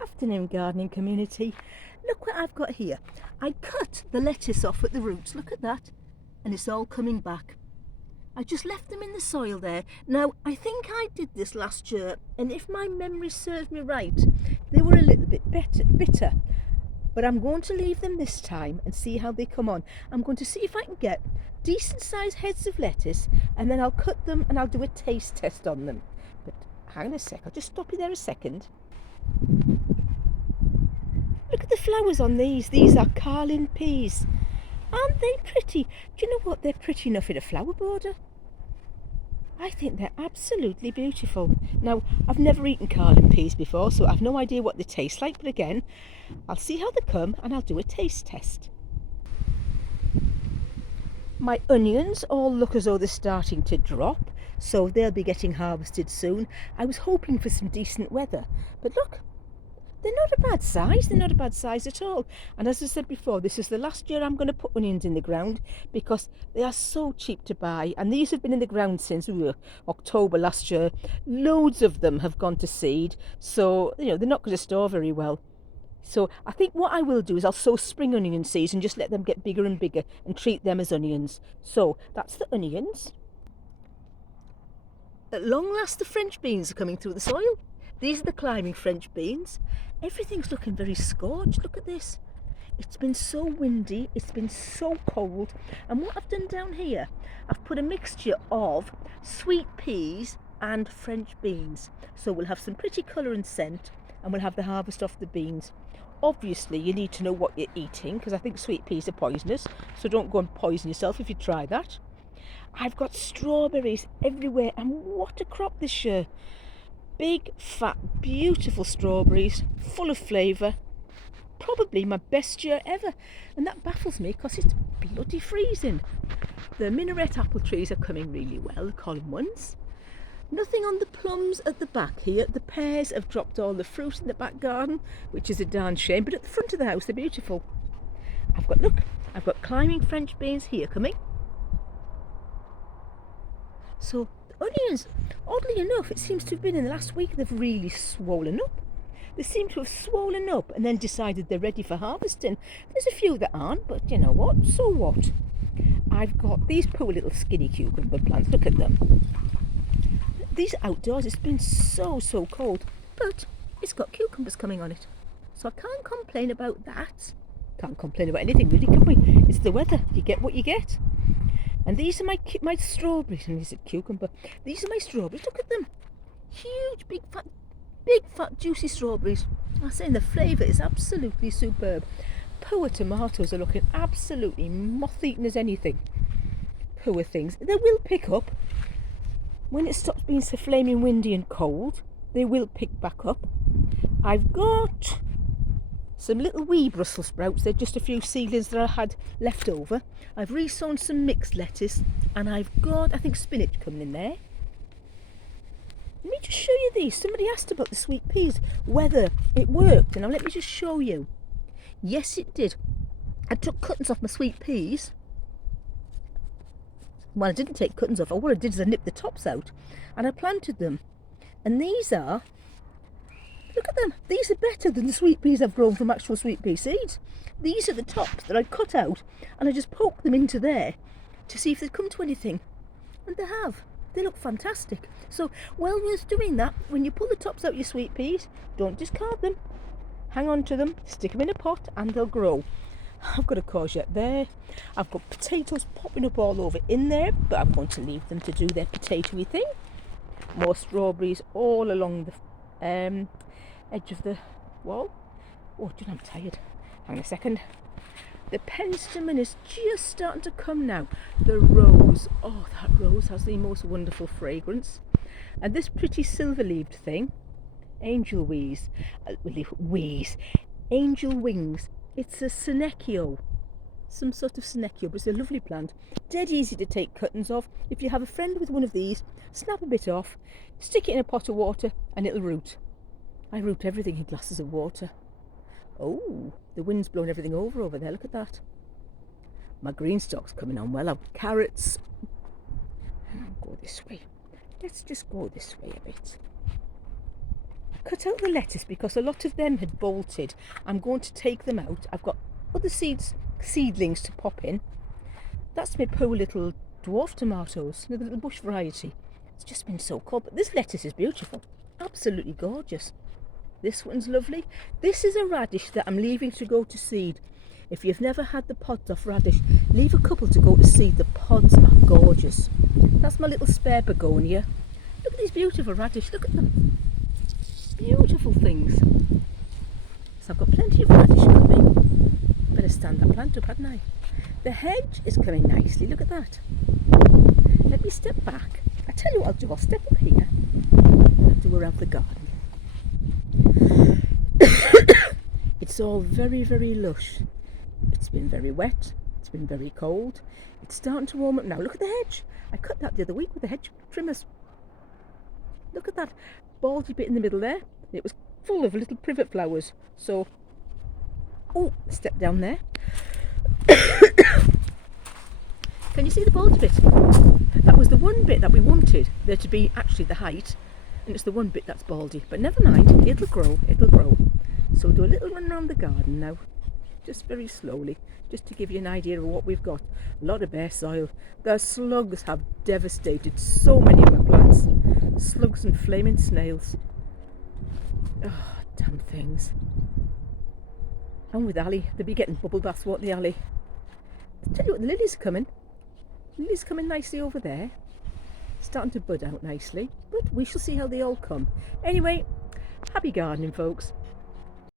Afternoon gardening community. Look what I've got here. I cut the lettuce off at the roots, look at that, and it's all coming back. I just left them in the soil there. Now I think I did this last year, and if my memory serves me right, they were a little bit bitter. But I'm going to leave them this time and see how they come on. I'm going to see if I can get decent sized heads of lettuce, and then I'll cut them and I'll do a taste test on them. But hang on a sec, I'll just stop you there a second. Look at the flowers on these. These are Carlin peas. Aren't they pretty? Do you know what? They're pretty enough in a flower border. I think they're absolutely beautiful. Now, I've never eaten Carlin peas before, so I've no idea what they taste like. But again, I'll see how they come and I'll do a taste test. My onions all look as though they're starting to drop, so they'll be getting harvested soon. I was hoping for some decent weather, but look, they're not a bad size. They're not a bad size at all. And as I said before, this is the last year I'm going to put onions in the ground because they are so cheap to buy. And these have been in the ground since October last year. Loads of them have gone to seed. So, they're not going to store very well. So I think what I will do is I'll sow spring onion seeds and just let them get bigger and bigger and treat them as onions. So that's the onions. At long last, the French beans are coming through the soil. These are the climbing French beans. Everything's looking very scorched. Look at this. It's been so windy, it's been so cold. And what I've done down here, I've put a mixture of sweet peas and French beans. So we'll have some pretty colour and scent, and we'll have the harvest off the beans. Obviously, you need to know what you're eating, because I think sweet peas are poisonous. So don't go and poison yourself if you try that. I've got strawberries everywhere, and what a crop this year. Big, fat, beautiful strawberries, full of flavour. Probably my best year ever. And that baffles me because it's bloody freezing. The minaret apple trees are coming really well, the column ones. Nothing on the plums at the back here. The pears have dropped all the fruit in the back garden, which is a darn shame. But at the front of the house, they're beautiful. I've got climbing French beans here coming. So onions, oddly enough, it seems to have been in the last week they've really swollen up. They seem to have swollen up and then decided they're ready for harvesting. There's a few that aren't, but you know what, so what? I've got these poor little skinny cucumber plants, look at them. These are outdoors, it's been so cold, but it's got cucumbers coming on it. So I can't complain about that. Can't complain about anything really, can we? It's the weather, you get what you get. And these are my strawberries, and these are cucumber. These are my strawberries, look at them. Huge, big, fat, juicy strawberries. I say the flavour is absolutely superb. Poor tomatoes are looking absolutely moth-eaten as anything. Poor things. They will pick up. When it stops being so flaming windy and cold, they will pick back up. I've got some little wee Brussels sprouts. They're just a few seedlings that I had left over. I've re-sown some mixed lettuce, and I've got, I think, spinach coming in there. Let me just show you these. Somebody asked about the sweet peas, whether it worked, and now let me just show you. Yes, it did. I took cuttings off my sweet peas. Well, I didn't take cuttings off. What I did is I nipped the tops out, and I planted them. And these are, look at them. These are better than the sweet peas I've grown from actual sweet pea seeds. These are the tops that I cut out, and I just poked them into there to see if they'd come to anything. And they have. They look fantastic. So, well worth doing that. When you pull the tops out your sweet peas, don't discard them. Hang on to them, stick them in a pot, and they'll grow. I've got a courgette there. I've got potatoes popping up all over in there, but I'm going to leave them to do their potatoey thing. More strawberries all along the edge of the wall. Oh, I'm tired. Hang on a second. The penstemon is just starting to come now. The rose, oh, that rose has the most wonderful fragrance. And this pretty silver-leaved thing, angel wings. Angel wings. It's a Senecio, some sort of Senecio, but it's a lovely plant. Dead easy to take cuttings off. If you have a friend with one of these, snap a bit off, stick it in a pot of water, and it'll root. I root everything in glasses of water. Oh, the wind's blown everything over there, look at that. My green stalk's coming on well. I've carrots. I'll go this way. Let's just go this way a bit. I cut out the lettuce because a lot of them had bolted. I'm going to take them out. I've got other seedlings to pop in. That's my poor little dwarf tomatoes, the little bush variety. It's just been so cold, but this lettuce is beautiful, absolutely gorgeous. This one's lovely. This is a radish that I'm leaving to go to seed. If you've never had the pods off radish, leave a couple to go to seed. The pods are gorgeous. That's my little spare begonia. Look at these beautiful radish, look at them. Beautiful things. So I've got plenty of radish coming. Better stand that plant up, hadn't I? The hedge is coming nicely, look at that. Let me step back. I tell you what I'll do, I'll step up here and I'll do around the garden. It's all very, very lush. It's been very wet, it's been very cold. It's starting to warm up now. Look at the hedge. I cut that the other week with the hedge trimmers. Look at that baldy bit in the middle there. It was full of little privet flowers. So, oh, step down there. Can you see the baldy bit? That was the one bit that we wanted there to be actually the height, and it's the one bit that's baldy. But never mind, it'll grow, it'll grow. So we'll do a little run around the garden now, just very slowly, just to give you an idea of what we've got. A lot of bare soil. The slugs have devastated so many of my plants. Slugs and flaming snails. Oh, damn things. And with Ali, they'll be getting bubble baths, won't they, Ali? I'll tell you what, the lilies are coming. Lilies coming nicely over there. Starting to bud out nicely. But we shall see how they all come. Anyway, happy gardening, folks.